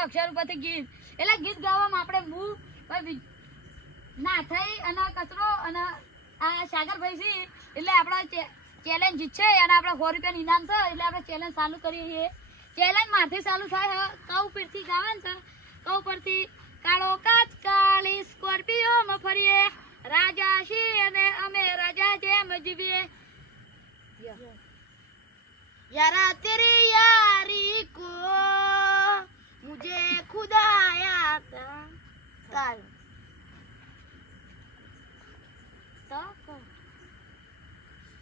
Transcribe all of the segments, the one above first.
છે અક્ષર ઉપરથી ગીત એટલે ગીત ગાવામાં આપણે હું ના થઈ અને કચરો અને આ સાગરભાઈ છે એટલે આપણા ચેલેન્જ છે અને આપણે 100 રૂપિયાનું ઇનામ છે એટલે આપણે ચેલેન્જ ચાલુ કરીએ છીએ ચેલેન્જ મારથી ચાલુ થાય કઉ પરથી ગાવે ને કઉ પરથી કાળો કાચ કાળી સ્કોર્પિયોમાં ફરીએ રાજા છીએ અને અમે રાજા જેમ જીવીએ यारा तेरी यारी को मुझे खुदाया था ताल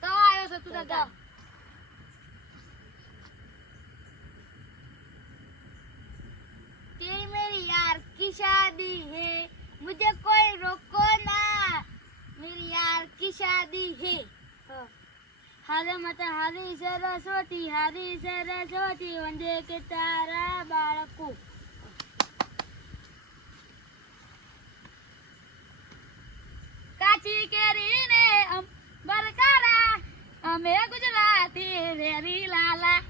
तो आयो से तू दादा तेरी मेरी यार की शादी है मुझे कोई रोको ना मेरी यार की शादी है हारे माता हारी सरस्वती वंदे के तारा बाळको काची केरी ने बरकारा અમે ગુજરાતી રેરી લાલા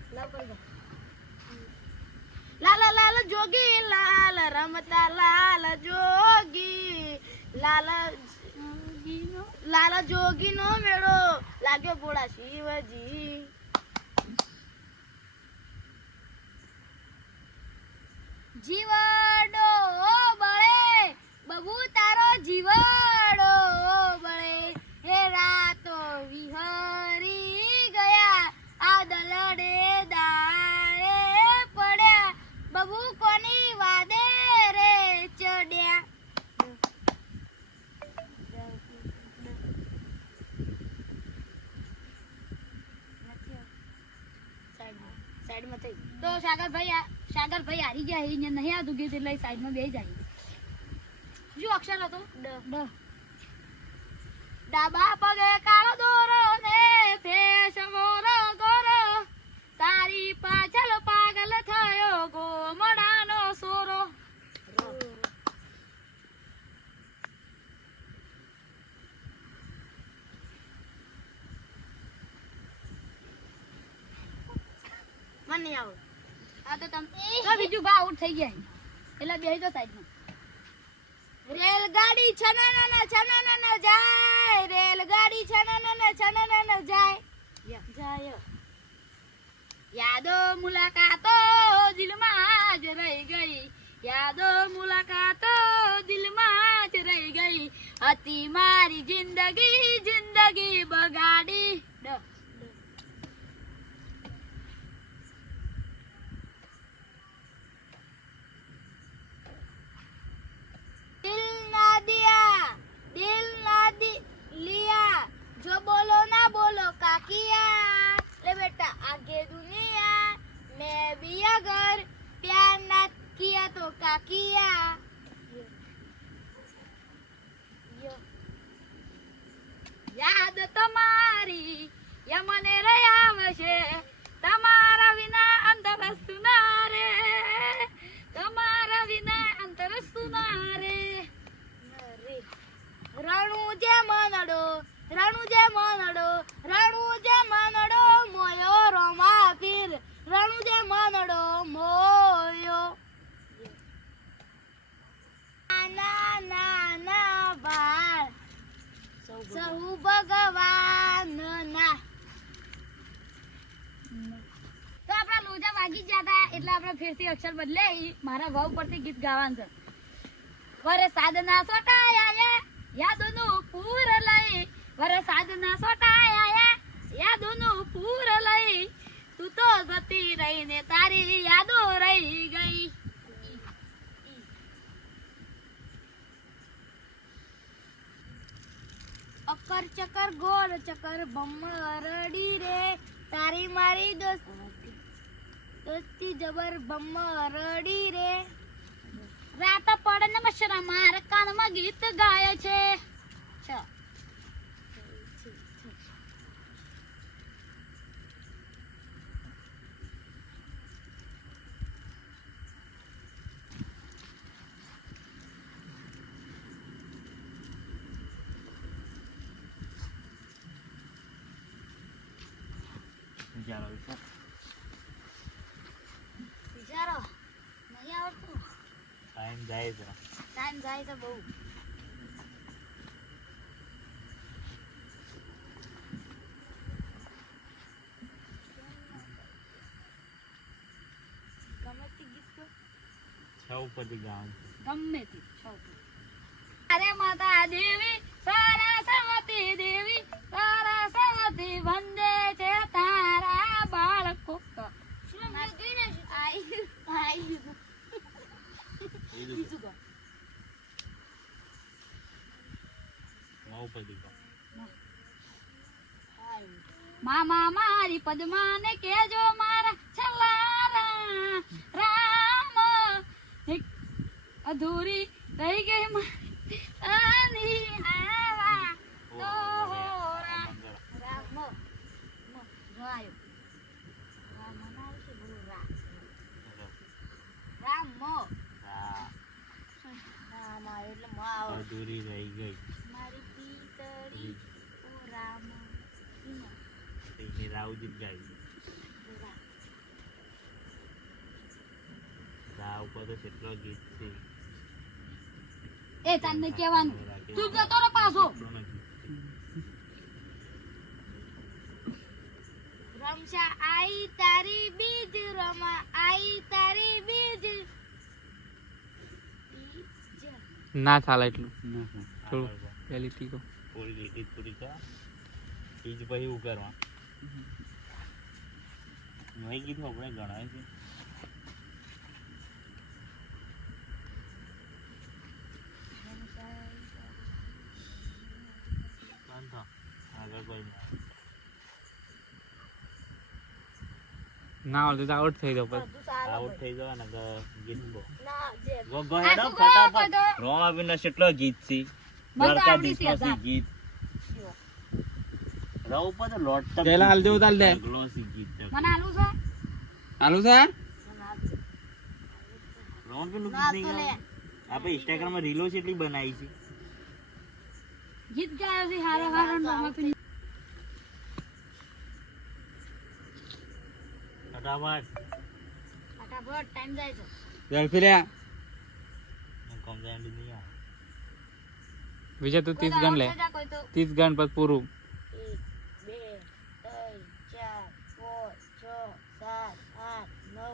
લાલા લાલ જોગી લાલ રમતા લાલ જોગી લાલ જોગી નો મેળો લાગ્યો ભોળા શિવજી જીવડો બળે બબુ તારો જીવડો બળે હે રાતો વિહરી ગયા આ દલડે દાળે પડ્યા બબુ કોની વાદે રે ચડ્યા સાઈડ માં થઈ તો સાગરભાઈ હારી ગયા અહીંયા નહીં આવતું ગીત એટલે સાઈડ માં બેસી જાય શું અક્ષર હતો ડ ડાબા પગે કાળો દોરો ને ફેસ મોરો ગોરો તારી પાછળ પાગલ થયો ગોમડાનો સોરો મને આવો આ તો તમે બીજું બા આઉટ થઈ ગયા એટલે બેહી તો સાઈડ માં રેલગાડી છનનન જાય રેલગાડી છનનન જાય જાય યાદો મુલાકાતો દિલમાં જ રહી ગઈ યાદો મુલાકાતો દિલમાં જ રહી ગઈ હતી મારી જિંદગી બગાડી जो बोलो ना बोलो काकिया ले बेटा आगे दुनिया मैं भी अगर प्यार ना किया तो काकिया याद तुम्हारी यमने रयावशे तमारा विना अंतर सुनारे तमारा विना अंतर सुनारे रणु जे मनडो મોયો રોમા પીર રણુ જે મનડો મોયો ના બાળ સહુ ભગવાન ના તો આપણા લોજા વાગી જ જતા એટલે આપણે ફેરથી અક્ષર બદલે મારા ભાવ પરથી ગીત ગાવાનું છે વરસાદ ના સોટાયા યાદનું પૂર લઈ વરસાદ ના સોટાયા યાદનું પૂર લઈ તું તો જતી રહી ને તારી યાદો રહી ગઈ અકર ચકર ગોળ ચકર બમ્મરડી રે તારી મારી દોસ્તી જબર બમ્મરડી રે રાત પડે મશરા માર કાનમાં ગીત ગાય છે વિચારો નહીં આવડતું જાય છે. ટાઈમ જાય છે બહુ. ગમે તે ગીત તો છ ઉપરથી ગાવાનું છે. ગમે તે છ ઉપર. અરે માતા દેવી સરસ્વતી દેવી સરસ્વતી વંદે છે તારા બાળકો. શું આઈ બીજું ગો. છ ઉપરથી ગાઓ. મામા મારી પદ્માને કેજો મારા છલ્લા રામ એક અધૂરી રહી ગઈ મારી આની આવા તો રામ જોયો રામ મનાવે છે બોલો રામ હા, રામ એટલે માં અધૂરી રહી ગઈ. મારી પીતળી ઓ રામ એને રાવજી જ ગાયું. રા ઉપર તો કેટલો ગીત છે. એ તને કહેવાનું તું જતો રે પાછો. રમશા આઈ તારી બીજ રમા આઈ તારી બીજ ના ચાલે એટલું થોડું પહેલી થી કહો. પૂરી લીટી પૂરી કર. બીજ પછી એવું કરવા નહીં કીધું આપણે ગણાય છે. આગળ કોઈ ના આવડતું તો આઉટ થઈ જાવ પછી. આઉટ થઈ જવા ને ગીત બો ના જે ગો ગો હેડો ફટાફટ. રોમાબીનનો કેટલો ગીત છે. દ્વારકાધીશનો છે ગીત. રા ઉપર તો લોટ તક પેલા હાલ જેવું તાલ દે. ઢગલો છે ગીત તક. મને આલુ છે આલુ છે રોમાબીનનું ગીત નહીં ગાવાનું. આપણે ઇન્સ્ટાગ્રામમાં રીલો કેટલી બનાવી છે. ગીત ગાયો છે હારો હારો નોમા પી ફટાફટ ફટાફટ ટાઈમ જાય છે. ઝડપી લે. કમ્પ્લેન્ટ નહીં આવે. વિજય તું 30 ગણ લે. કોઈ તો 30 ગણ પછી પૂરું. 1 2 3 4 5 6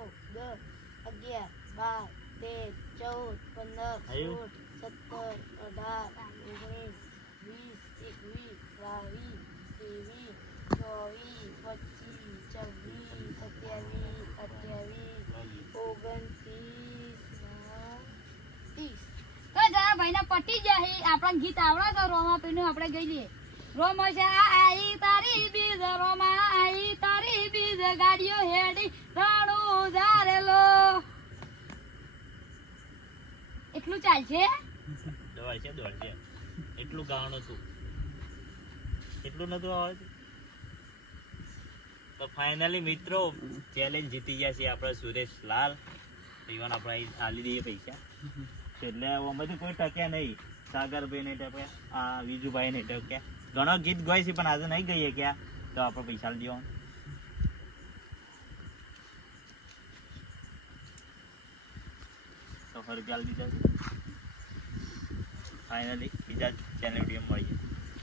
પટી જાય આપણા ગીત આવડે તો રોમા પીનું આપણે ગઈ લઈએ. રોમશા આઈ તારી બીજ રોમા આઈ તારી બીજ ગાડીઓ હેડી રાણું જારેલો. એટલું ચાલશે. દોડ છે એટલું ગાવાનું હતું. એટલું નતું આવડતું. તો ફાઇનલી મિત્રો ચેલેન્જ જીતી ગયા છે આપણા સુરેશ લાલ. ઇવન આપણે આલી દઈએ પૈસા. એટલે આમાંથી કોઈ ટક્યા નહીં. સાગરભાઈ ને ટક્યા, આ વિજુભાઈ ને ટક્યા. ઘણો ગીત ગાય છે પણ આજે નહીં ગઈએ ક્યાં તો આપણે પૈસા લઈ તો ફરી જલ્દી ફાઇનલી બીજા ચેનલ વિડીયો મળીએ.